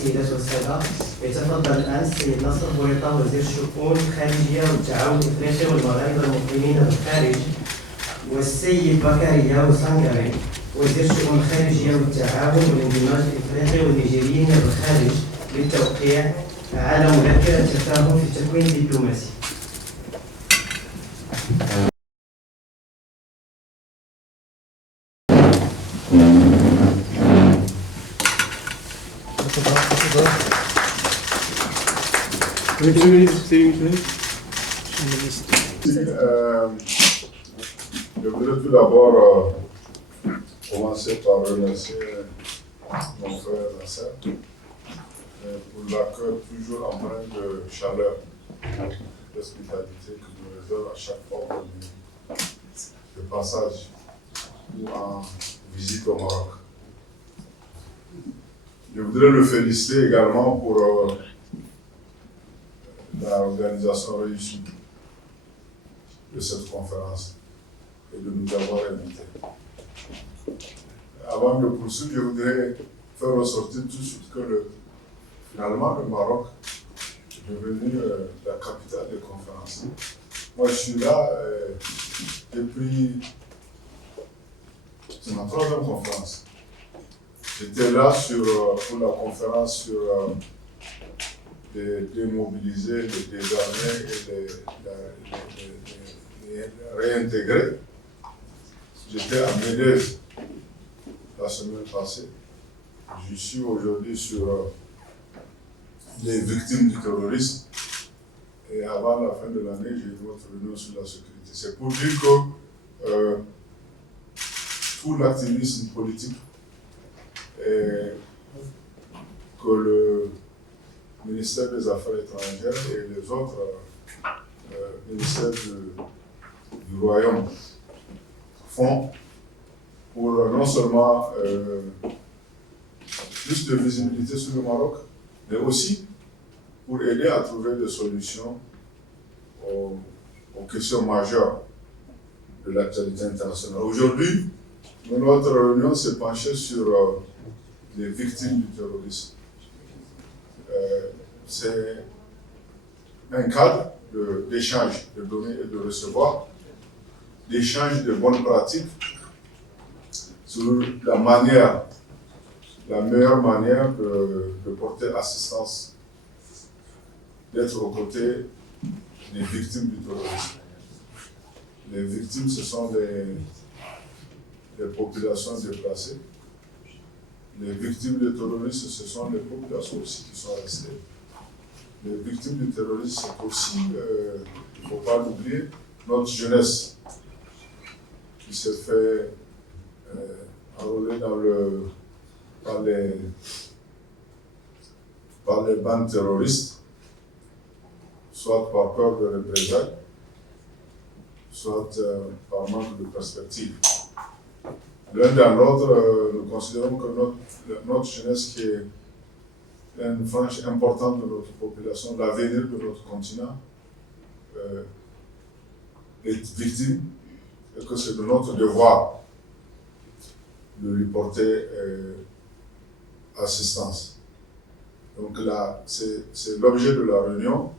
السيدات والسادة، يتفضل الآن السيد ناصر بويطة وزير الشؤون الخارجية والتعاون الإفريقي والمغاربة المقيمين بالخارج، والسيد بكرية وسانغاري وزير الشؤون الخارجية والتعاون والاندماج الإفريقي والنيجيريين بالخارج للتوقيع على مذكرة تفاهم في التكوين الدبلوماسي. Je voudrais tout d'abord commencer par remercier mon frère Nasser pour l'accueil toujours empreint de chaleur, d'hospitalité que nous réserve à chaque fois qu'on est de passage ou en visite au Maroc. Je voudrais le féliciter également pour l'organisation réussie de cette conférence et de nous avoir invités. Avant de poursuivre, je voudrais faire ressortir tout de suite que finalement le Maroc est devenu la capitale des conférences. Moi je suis là depuis, c'est ma 3e conférence. J'étais là pour la conférence sur les démobiliser, les désarmer et les réintégrer. J'étais à Médez la semaine passée. Je suis aujourd'hui sur les victimes du terrorisme. Et avant la fin de l'année, j'ai une autre réunion sur la sécurité. C'est pour dire que tout l'activisme politique que le ministère des Affaires étrangères et les autres ministères du Royaume font pour non seulement plus de visibilité sur le Maroc, mais aussi pour aider à trouver des solutions aux questions majeures de l'actualité internationale. Aujourd'hui, notre réunion s'est penchée sur les victimes du terrorisme. C'est un cadre d'échange de donner et de recevoir, d'échange de bonnes pratiques sur la meilleure manière de porter assistance, d'être aux côtés des victimes du terrorisme. Les victimes, ce sont les populations déplacées. Les victimes du terrorisme, ce sont les populations aussi qui sont restées. Les victimes du terrorisme, c'est aussi, il ne faut pas l'oublier, notre jeunesse qui s'est fait enrôler par les bandes terroristes, soit par peur de représailles, soit par manque de perspective. L'un dans l'autre, nous considérons que notre jeunesse, qui est une frange importante de notre population, l'avenir de notre continent, est victime et que c'est de notre devoir de lui porter assistance. Donc là, c'est l'objet de la réunion.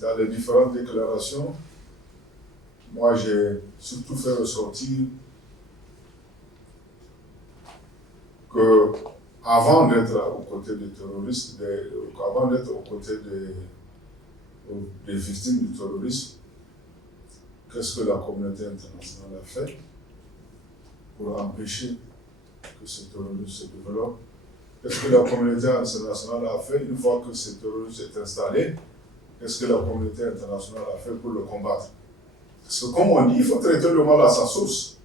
Dans les différentes déclarations, moi j'ai surtout fait ressortir que avant d'être aux côtés des terroristes, avant d'être aux côtés des victimes du terrorisme, qu'est-ce que la communauté internationale a fait pour empêcher que ce terrorisme se développe? Qu'est-ce que la communauté internationale a fait une fois que ce terrorisme est installé? Qu'est-ce que la communauté internationale a fait pour le combattre? Parce que comme on dit, il faut traiter le mal à sa source.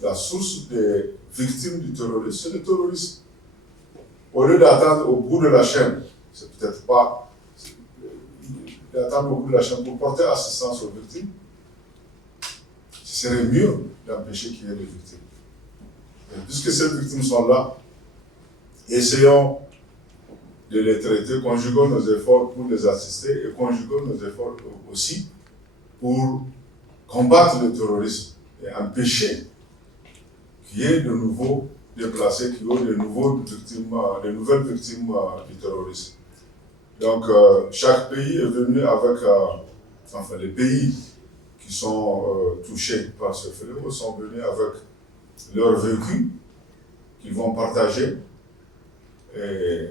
La source des victimes du terrorisme, c'est le terrorisme. Au lieu d'attendre au bout de la chaîne, c'est peut-être pas d'attendre au bout de la chaîne pour porter assistance aux victimes, ce serait mieux d'empêcher qu'il y ait des victimes. Et puisque ces victimes sont là, essayons de les traiter, conjuguons nos efforts pour les assister et conjuguons nos efforts aussi pour combattre le terrorisme et empêcher qu'il y ait de nouveaux déplacés, qu'il y ait de nouvelles victimes du terrorisme. Donc, chaque pays est venu avec, enfin, les pays qui sont touchés par ce fléau sont venus avec leur vécu qu'ils vont partager et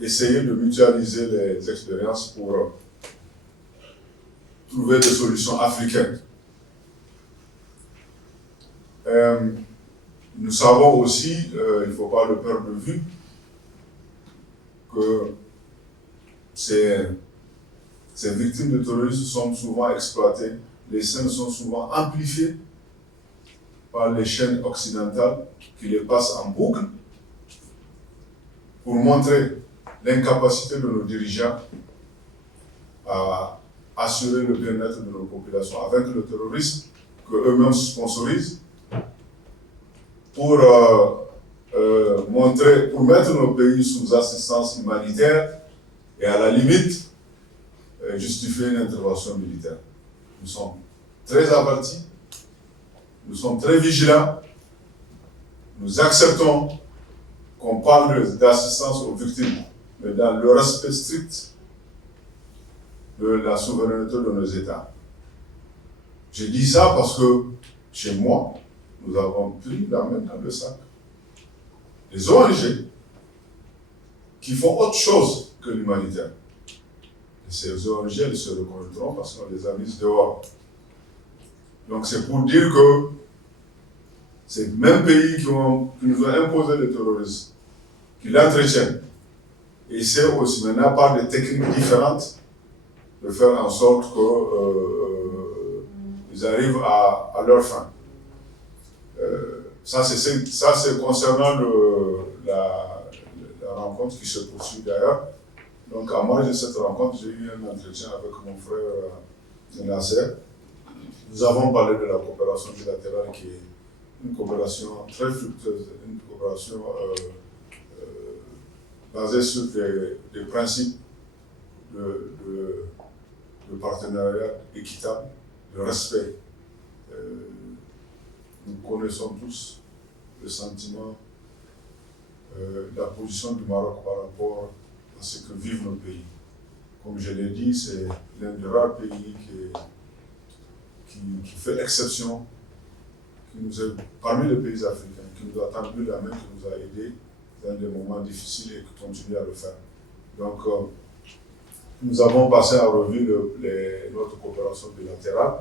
essayer de mutualiser les expériences pour trouver des solutions africaines. Nous savons aussi, il ne faut pas le perdre de vue, que ces victimes de terrorisme sont souvent exploitées, les scènes sont souvent amplifiées par les chaînes occidentales qui les passent en boucle pour montrer l'incapacité de nos dirigeants à assurer le bien-être de nos populations avec le terrorisme qu'eux-mêmes sponsorisent pour mettre nos pays sous assistance humanitaire et à la limite justifier une intervention militaire. Nous sommes très avertis, nous sommes très vigilants, nous acceptons qu'on parle d'assistance aux victimes, mais dans le respect strict de la souveraineté de nos États. Je dis ça parce que chez moi, nous avons pris la main dans le sac. Les ONG qui font autre chose que l'humanitaire. Et ces ONG, elles se reconnaîtront parce qu'on les a mises dehors. Donc c'est pour dire que ces mêmes pays qui nous ont imposé le terrorisme, qui l'entretiennent, essaient aussi maintenant par des techniques différentes de faire en sorte qu'ils arrivent à leur fin. Ça c'est concernant la rencontre qui se poursuit d'ailleurs. Donc à moi de cette rencontre, j'ai eu un entretien avec mon frère Nasser. Nous avons parlé de la coopération bilatérale qui est une coopération très fructueuse, une coopération basée sur des principes de partenariat équitable, de respect. Nous connaissons tous le sentiment, la position du Maroc par rapport à ce que vivent nos pays. Comme je l'ai dit, c'est l'un des rares pays qui fait exception, parmi les pays africains, qui nous a tendu la main, qui nous a aidés dans des moments difficiles et qui continue à le faire. Donc, nous avons passé en revue notre coopération bilatérale.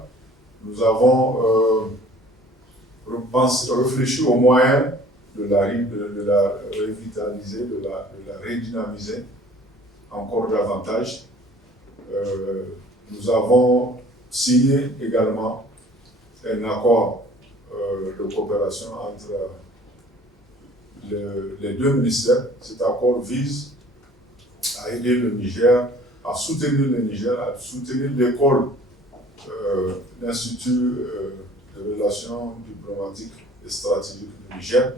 Nous avons réfléchi aux moyens de la revitaliser, de la redynamiser encore davantage. Nous avons signé également un accord de coopération entre les deux ministères. Cet accord vise à aider le Niger, à soutenir le Niger, à soutenir l'école, l'Institut de relations diplomatiques et stratégiques du Niger,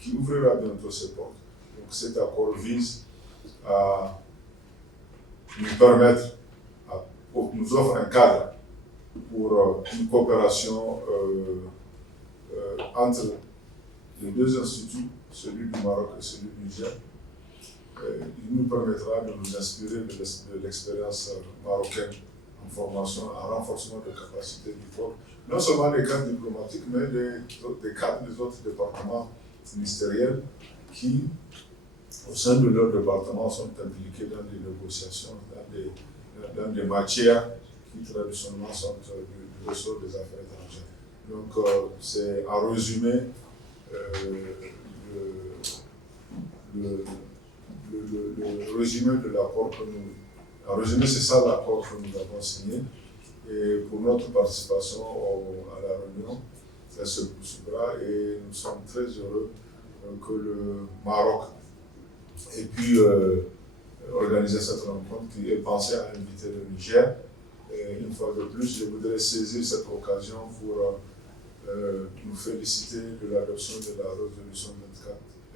qui ouvrira bientôt ses portes. Donc cet accord vise à nous permettre, nous offre un cadre pour une coopération entre les deux instituts, celui du Maroc et celui du Niger. Il nous permettra de nous inspirer de l'expérience marocaine en formation, en renforcement de capacités du corps, non seulement des cadres diplomatiques, mais des cadres des autres départements ministériels qui, au sein de leur département, sont impliqués dans des négociations, dans des matières qui traditionnellement sont du ressort des affaires étrangères. Donc, c'est en résumé le résumé de l'accord que nous. En résumé, c'est ça l'accord que nous avons signé. Et pour notre participation à la réunion, elle se poursuivra et nous sommes très heureux que le Maroc ait pu organiser cette rencontre, qui est pensée à inviter le Niger. Et une fois de plus, je voudrais saisir cette occasion pour nous féliciter de l'adoption de la résolution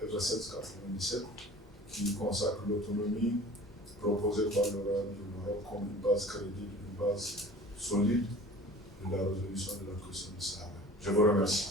2797 qui consacre l'autonomie proposée par le Royaume du Maroc comme une base crédible, une base solide de la résolution de la question du Sahara. Je vous remercie.